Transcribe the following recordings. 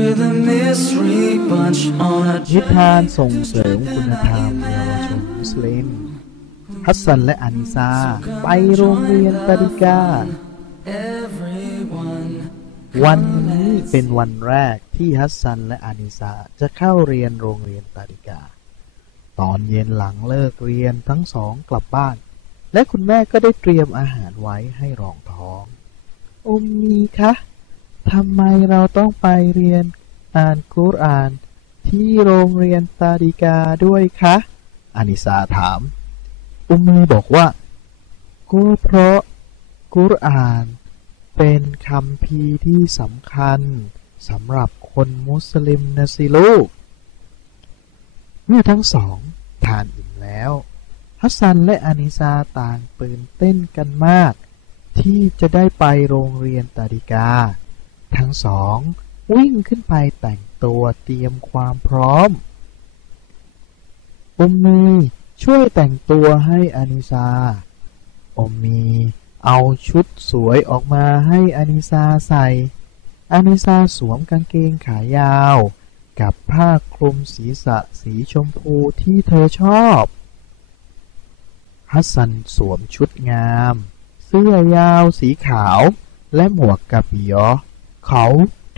นิทานส่งเสริมคุณธรรมเยาวชนมุสลิมฮัสซันและอานิซาไปโรงเรียนตาริกาวันนี้เป็นวันแรกที่ฮัสซันและอานิซาจะเข้าเรียนโรงเรียนตาริกาตอนเย็นหลังเลิกเรียนทั้งสองกลับบ้านและคุณแม่ก็ได้เตรียมอาหารไว้ให้รองท้องอุมมีคะทำไมเราต้องไปเรียนอ่านกุรอานที่โรงเรียนตาริกาด้วยคะอานิซาถามอุมมีบอกว่าก็เพราะกุรอานเป็นคัมภีร์ที่สำคัญสำหรับคนมุสลิมนะสิลูกเมื่อทั้งสองทานอิ่มแล้วฮัสซันและอานิซาต่างตื่นเต้นกันมากที่จะได้ไปโรงเรียนตาริกาทั้งสองวิ่งขึ้นไปแต่งตัวเตรียมความพร้อมอุมมีช่วยแต่งตัวให้อานิซาอุมมีเอาชุดสวยออกมาให้อานิซาใส่อานิซาสวมกางเกงขายาวกับผ้าคลุมศีรษะสีชมพูที่เธอชอบฮัสซันสวมชุดงามเสื้อยาวสีขาวและหมวกกะปิยอเขา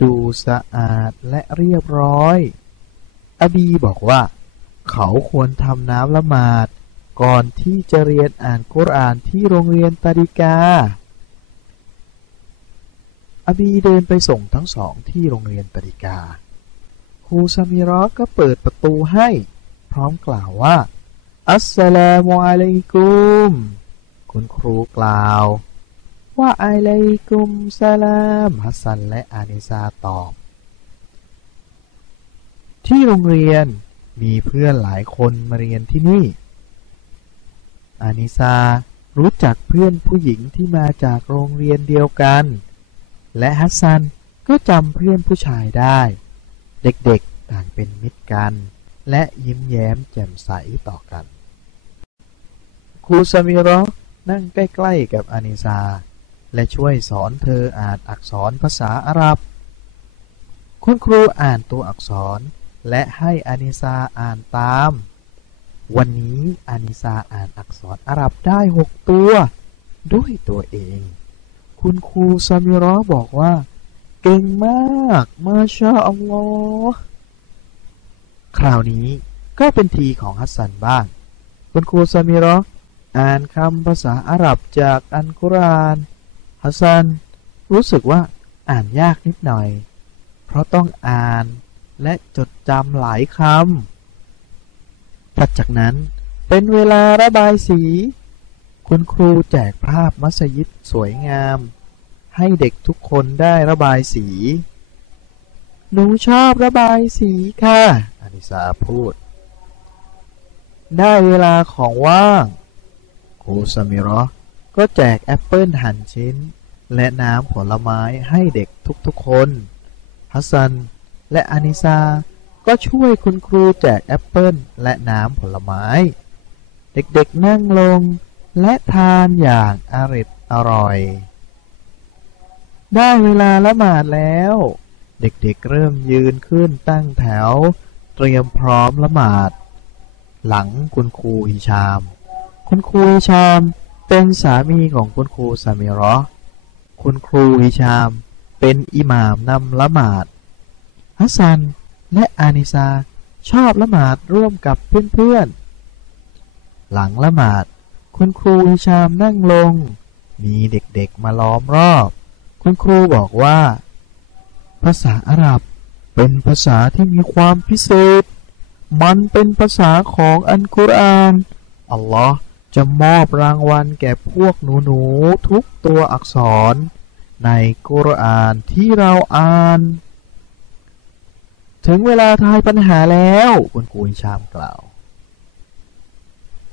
ดูสะอาดและเรียบร้อยอบีบอกว่าเขาควรทำน้ำละหมาดก่อนที่จะเรียนอ่านกุรอานที่โรงเรียนตาริกาอบีเดินไปส่งทั้งสองที่โรงเรียนตาริกาครูซามิรอก็เปิดประตูให้พร้อมกล่าวว่าอัสสลามุอะลัยกุมคุณครูกล่าวว่าอะลัยกุมสลามฮัสซันและอานิซาตอบที่โรงเรียนมีเพื่อนหลายคนมาเรียนที่นี่อานิซารู้จักเพื่อนผู้หญิงที่มาจากโรงเรียนเดียวกันและฮัสซันก็จำเพื่อนผู้ชายได้เด็กๆต่างเป็นมิตรกันและยิ้มแย้มแจ่มใสต่อกันครูซามิรอนั่งใกล้ๆกับอานิซาและช่วยสอนเธออ่านอักษรภาษาอาหรับคุณครูอ่านตัวอักษรและให้อานิซาอ่านตามวันนี้อานิซาอ่านอักษรอาหรับได้6ตัวด้วยตัวเองคุณครูซามิรอบอกว่าเก่งมากมาชาอัลลอฮ์คราวนี้ก็เป็นทีของฮัสซันบ้างคุณครูซามิรออ่านคำภาษาอาหรับจากอัลกุรอานฮัสซันรู้สึกว่าอ่านยากนิดหน่อยเพราะต้องอ่านและจดจำหลายคำถัดจากนั้นเป็นเวลาระบายสีคุณครูแจกภาพมัสยิดสวยงามให้เด็กทุกคนได้ระบายสีหนูชอบระบายสีค่ะอานิซาพูดได้เวลาของว่างครูซามิรอก็แจกแอปเปิลหั่นชิ้นและน้ำผลไม้ให้เด็กทุกๆคนฮัสซันและอานิซาก็ช่วยคุณครูแจกแอปเปิลและน้ำผลไม้เด็กๆนั่งลงและทานอย่างอร่อยได้เวลาละหมาดแล้วเด็กๆเริ่มยืนขึ้นตั้งแถวเตรียมพร้อมละหมาดหลังคุณครูฮิชามคุณครูฮิชามเป็นสามีของคุณครูซามิรอคุณครูฮิชามเป็นอิหม่ามนำละหมาดฮัสซันและอานิซาชอบละหมาดร่วมกับเพื่อนๆหลังละหมาดคุณครูฮิชามนั่งลงมีเด็กๆมาล้อมรอบคุณครูบอกว่าภาษาอาหรับเป็นภาษาที่มีความพิเศษมันเป็นภาษาของอัลกุรอานอัลลอฮ์จะมอบรางวัลแก่พวกหนูๆทุกตัวอักษรในกุรอานที่เราอ่านถึงเวลาทายปัญหาแล้วคุณครูฮิชามกล่าว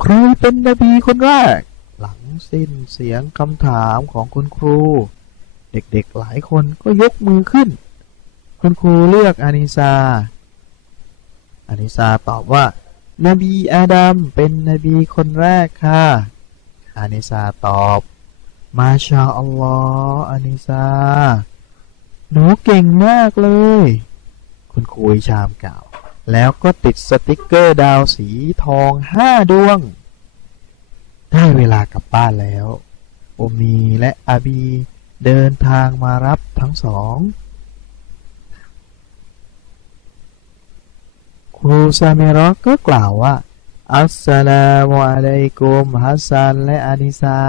ใครเป็นนบีคนแรกหลังสิ้นเสียงคำถามของคุณครูเด็กๆหลายคนก็ยกมือขึ้นคุณครูเลือกอานิซาตอบว่านบีอาดัมเป็นนบีคนแรกค่ะอานิซาตอบมาชาอัลลอฮ์อานิซาหนูเก่งมากเลย คุณครูชามกล่าวแล้วก็ติดสติกเกอร์ดาวสีทอง5 ดวงได้เวลากลับบ้านแล้วโอมีและอาบีเดินทางมารับทั้งสองครูซาเมรอก็กล่าวว่าอัสสลามุอะลัยกุมฮัสซันและอานิซา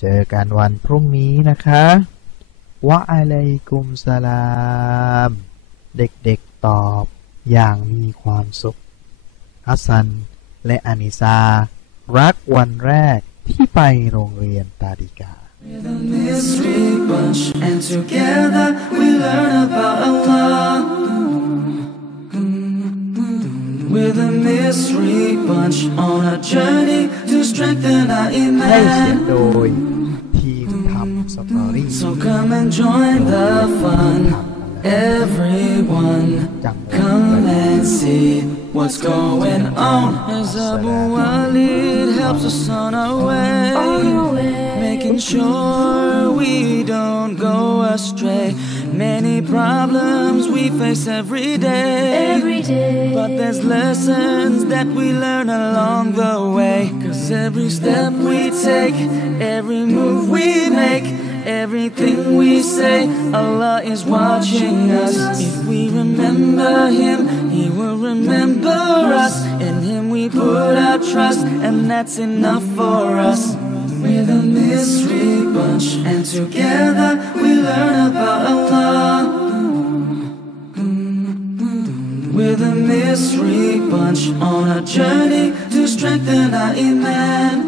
เจอกันวันพรุ่งนี้นะคะวะอะลัยกุมสลามเด็กๆตอบอย่างมีความสุขฮัสซันและอานิซารักวันแรกที่ไปโรงเรียนตาดิกาWe're the mystery bunch on a journey to strengthen our iman ให้เสียงโดยทีมทำสตอรี่ So come and join the fun everyone come and see what's going on as Abu Walid helps us on our way making sure we don't go astray Many problems we face every day But there's lessons that we learn along the way Cause every step we take, every move we make Everything we say, Allah is watching us If we remember Him, He will remember us In Him we put our trust And that's enough for us We're the mystery bunch And together we learn about Allah We're the mystery bunch On a journey to strengthen our iman